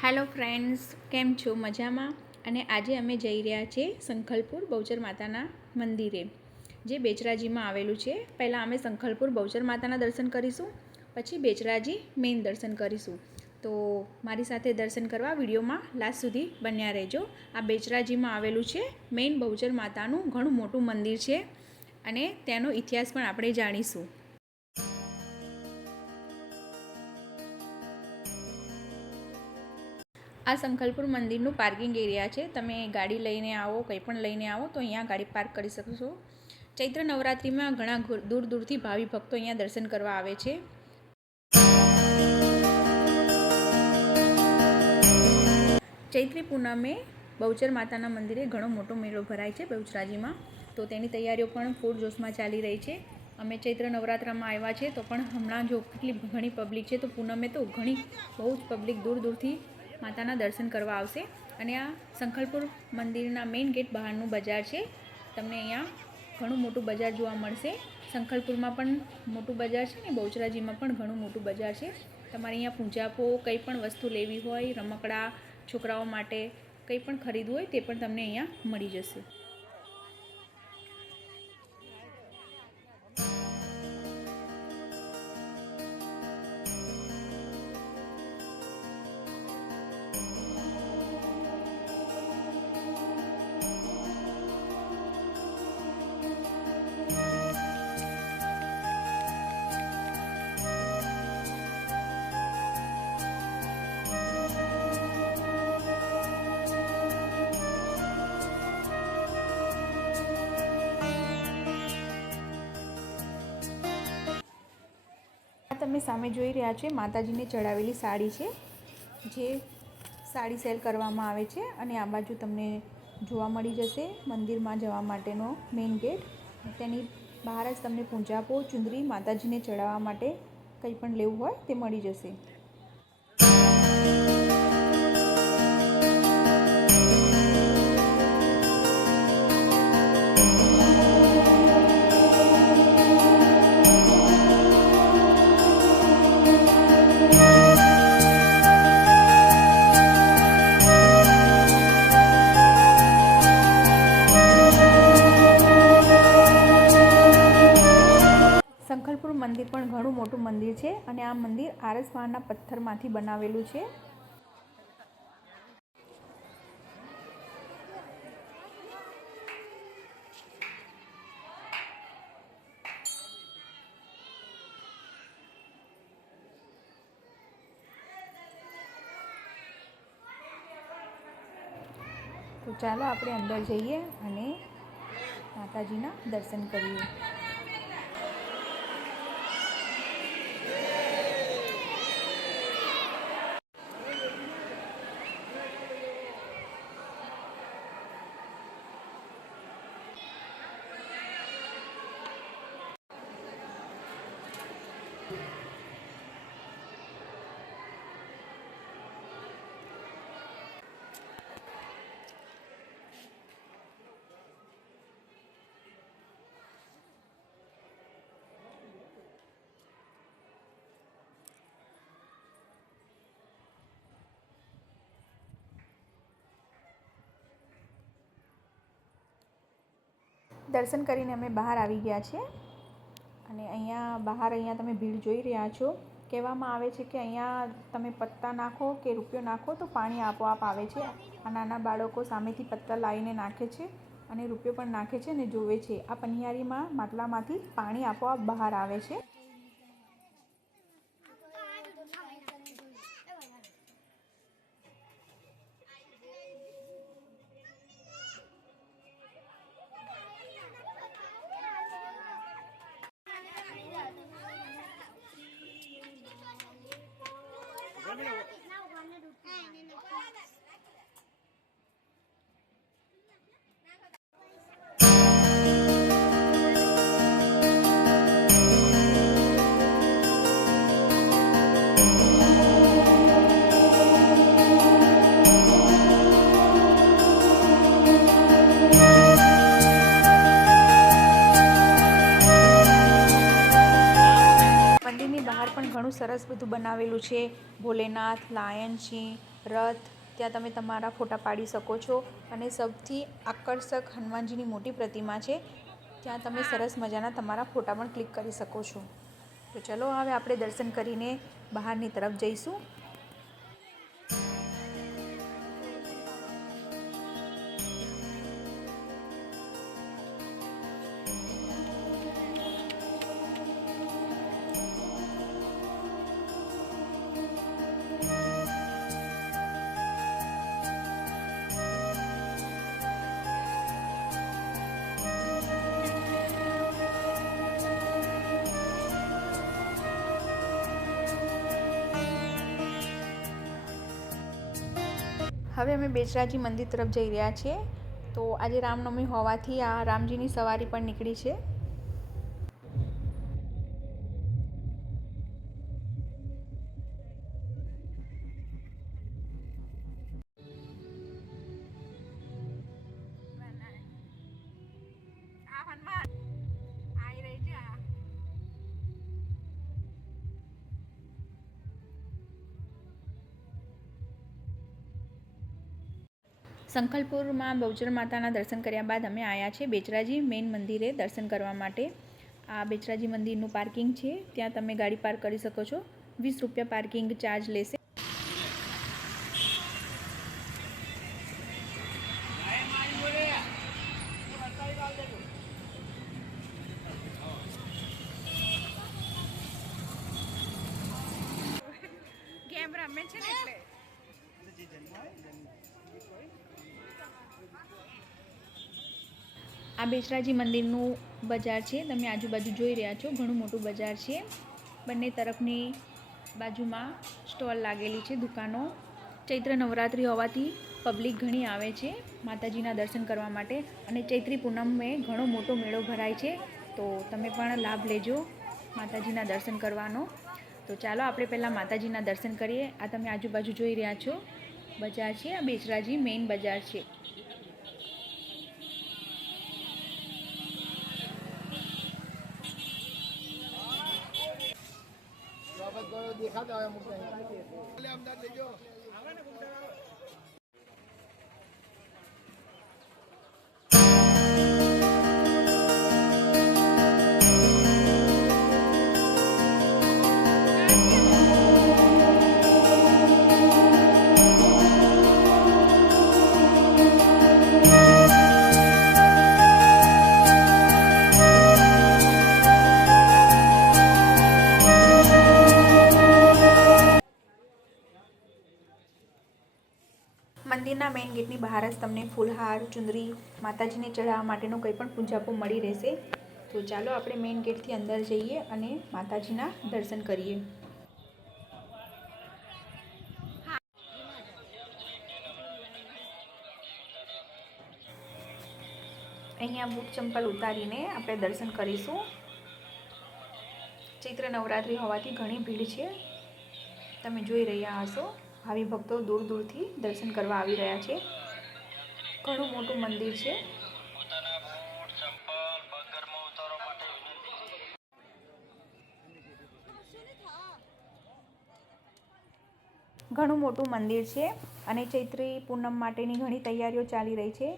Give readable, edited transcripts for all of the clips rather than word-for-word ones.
Hello friends, કેમ છો? મજામાં? અને આજે અમે જઈ રહ્યા છીએ સંખલપુર બહુચર માતાના મંદિરે, જે બેચરાજીમાં આવેલું છે. પહેલાં અમે સંખલપુર બહુચર માતાના દર્શન કરીશું, પછી બેચરાજી મેઇન દર્શન કરીશું. તો મારી સાથે દર્શન કરવા વિડીયોમાં લાસ્ટ સુધી બન્યા રહેજો. આ બેચરાજીમાં આવેલું છે મેઇન બહુચર માતાનું ઘણું મોટું મંદિર છે અને તેનો ઇતિહાસ પણ આપણે જાણીશું. આ સંખલપુર મંદિરનું પાર્કિંગ એરિયા છે. તમે ગાડી લઈને આવો, કંઈ પણ લઈને આવો તો અહીંયા ગાડી પાર્ક કરી શકશો. ચૈત્ર નવરાત્રિમાં ઘણા દૂર દૂરથી ભાવિ ભક્તો અહીંયા દર્શન કરવા આવે છે. ચૈત્રી પૂનમે બહુચર માતાના મંદિરે ઘણો મોટો મેળો ભરાય છે બહુચરાજીમાં. તો તેની તૈયારીઓ પણ પૂરજોશમાં ચાલી રહી છે. અમે ચૈત્ર નવરાત્રમાં આવ્યા છે તો પણ હમણાં જો કેટલી ઘણી પબ્લિક છે, તો પૂનમે તો બહુ જ પબ્લિક દૂર દૂરથી માતાના દર્શન કરવા આવશે. અને આ સંખલપુર મંદિરના મેઇન ગેટ બહારનું બજાર છે. તમને અહીંયા ઘણું મોટું બજાર જોવા મળશે. સંખલપુરમાં પણ મોટું બજાર છે ને બહુચરાજીમાં પણ ઘણું મોટું બજાર છે. તમારે અહીંયા પૂજાપો કંઈ પણ વસ્તુ લેવી હોય, રમકડા છોકરાઓ માટે કંઈ પણ ખરીદવું હોય તે પણ તમને અહીંયા મળી જશે. તમે સામે જોઈ રહ્યા છે માતાજીને ચડાવેલી સાડી છે, જે સાડી સેલ કરવામાં આવે છે. અને આ બાજુ તમને જોવા મળી જશે મંદિરમાં જવા માટેનો મેઇન ગેટ. તેની બહાર જ તમને પૂજાપો, ચુંદરી માતાજીને ચડાવવા માટે કંઈ પણ લેવું હોય તે મળી જશે. સંખલપુર મંદિર પણ ઘણું મોટું મંદિર છે અને આ મંદિર આરસપહાણના પથ્થરમાંથી બનાવેલું છે. તો ચાલો આપણે અંદર જઈએ અને માતાજીના દર્શન કરીએ. દર્શન કરીને અમે બહાર આવી ગયા છે અને અહીંયા તમે ભીડ જોઈ રહ્યા છો. કહેવામાં આવે છે કે અહીંયા તમે પત્તા નાખો કે રૂપિયો નાખો તો પાણી આપોઆપ આવે છે. આ નાના બાળકો સામેથી પત્તા લાવીને નાખે છે અને રૂપિયો પણ નાખે છે અને જોવે છે. આ પનિયારીમાં માટલામાંથી પાણી આપોઆપ બહાર આવે છે. ઘણું સરસ બધું મોટું બનાવેલું છે. ભોલેનાથ, લાયન સિંહ, રથ, ત્યાં તમે તમારા ફોટા પાડી શકો છો. અને સૌથી આકર્ષક હનુમાનજીની મોટી પ્રતિમા છે, ત્યાં તમે સરસ મજાના તમારા ફોટા પણ ક્લિક કરી શકો છો. તો ચલો હવે આપણે દર્શન કરીને બહારની તરફ જઈશું. હવે અમે બેચરાજી મંદિર તરફ જઈ રહ્યા છીએ. તો આજે રામનવમી હોવાથી આ રામજીની સવારી પણ નીકળી છે. સંખલપુરમાં બહુચર માતાના દર્શન કર્યા બાદ અમે આવ્યા છે બેચરાજી મેઇન મંદિરે દર્શન કરવા માટે. આ બેચરાજી મંદિરનું પાર્કિંગ છે, ત્યાં તમે ગાડી પાર્ક કરી શકો છો. 20 રૂપિયા પાર્કિંગ ચાર્જ લેશે. ગેમ રમે છે ને એટલે આ બેચરાજી મંદિરનું બજાર છે. તમે આજુબાજુ જોઈ રહ્યા છો, ઘણું મોટું બજાર છે. બંને તરફની બાજુમાં સ્ટોલ લાગેલી છે, દુકાનો. ચૈત્ર નવરાત્રિ હોવાથી પબ્લિક ઘણી આવે છે માતાજીના દર્શન કરવા માટે. અને ચૈત્રી પૂનમે ઘણો મોટો મેળો ભરાય છે, તો તમે પણ લાભ લેજો માતાજીના દર્શન કરવાનો. તો ચાલો આપણે પહેલાં માતાજીના દર્શન કરીએ. આ તમે આજુબાજુ જોઈ રહ્યા છો બજાર છે, આ બેચરાજી મેઇન બજાર છે. મંદિરના મેઇન ગેટની બહાર જ તમને ફૂલહાર, ચુંદરી, માતાજીને ચઢાવવા માટેનો કંઈ પણ પૂજાપો મળી રહેશે. તો ચાલો આપણે મેઇન ગેટથી અંદર જઈએ અને માતાજીના દર્શન કરીએ. અહીંયા બૂટ ચંપલ ઉતારીને આપણે દર્શન કરીશું. ચૈત્ર નવરાત્રિ હોવાથી ઘણી ભીડ છે, તમે જોઈ રહ્યા હશો. ભાવિ ભક્તો દૂર દૂરથી દર્શન કરવા આવી રહ્યા છે. ઘણું મોટું મંદિર છે. ઘણું મોટું મંદિર છે અને ચૈત્રી પૂનમ માટેની ઘણી તૈયારીઓ ચાલી રહી છે.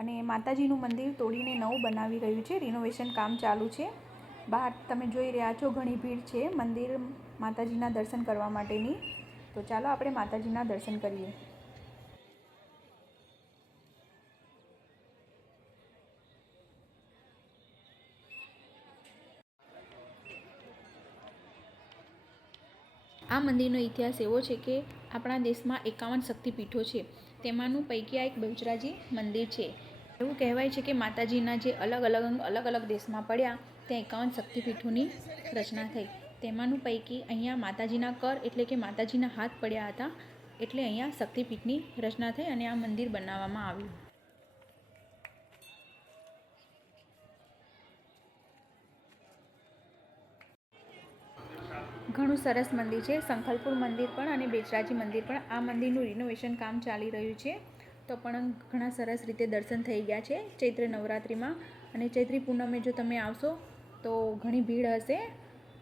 અને માતાજીનું મંદિર તોડીને નવું બનાવી રહ્યું છે, રિનોવેશન કામ ચાલુ છે. બહાર તમે જોઈ રહ્યા છો ઘણી ભીડ છે મંદિર માતાજીના દર્શન કરવા માટેની. તો ચાલો આપણે માતાજીના દર્શન કરીએ. આ મંદિરનો ઇતિહાસ એવો છે કે આપણા દેશમાં 51 શક્તિપીઠો છે, તેમાંનું પૈકી આ એક બહુચરાજી મંદિર છે. એવું કહેવાય છે કે માતાજીના જે અલગ અલગ દેશમાં પડ્યા, ત્યાં 51 શક્તિપીઠોની રચના થઈ. તેમાંનું પૈકી અહીંયા માતાજીના કર એટલે કે માતાજીના હાથ પડ્યા હતા, એટલે અહીંયા શક્તિપીઠની રચના થઈ અને આ મંદિર બનાવવામાં આવ્યું. ઘણું સરસ મંદિર છે. સંખલપુર મંદિર પણ અને બેચરાજી મંદિર પણ. આ મંદિરનું રિનોવેશન કામ ચાલી રહ્યું છે, તો પણ ઘણા સરસ રીતે દર્શન થઈ ગયા છે ચૈત્ર નવરાત્રિમાં. અને ચૈત્રી પૂનમે જો તમે આવશો તો ઘણી ભીડ હશે.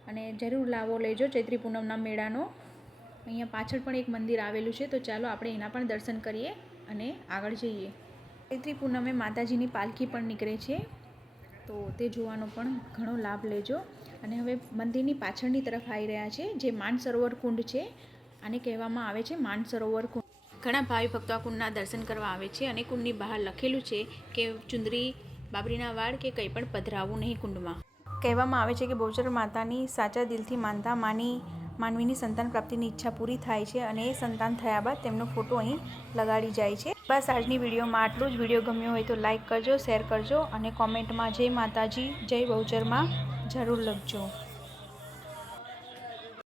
અને જરૂર લાવો લેજો ચૈત્રી પૂનમના મેળાનો. અહીંયા પાછળ પણ એક મંદિર આવેલું છે, તો ચાલો આપણે એના પણ દર્શન કરીએ અને આગળ જઈએ. ચૈત્રી પૂનમે માતાજીની પાલખી પણ નીકળે છે, તો તે જોવાનો પણ ઘણો લાભ લેજો. અને હવે મંદિરની પાછળની તરફ આવી રહ્યા છે, જે માનસરોવર કુંડ છે. આને કહેવામાં આવે છે માનસરોવર કુંડ. ઘણા ભાવિ ભક્તો આ કુંડના દર્શન કરવા આવે છે અને કુંડની બહાર લખેલું છે કે ચુંદરી, બાબરીના વાળ કે કંઈ પણ પધરાવવું નહીં કુંડમાં. કહેવામાં આવે છે કે બહુચર માતાની સાચા દિલથી માનતા માનવીની સંતાન પ્રાપ્તિની ઈચ્છા પૂરી થાય છે અને એ સંતાન થયા બાદ તેમનો ફોટો અહીં લગાડી જાય છે. બસ આજની વિડીયોમાં આટલું જ. વિડીયો ગમ્યો હોય તો લાઇક કરજો, શેર કરજો અને કોમેન્ટમાં જય માતાજી, જય બહુચરમાં જરૂર લખજો.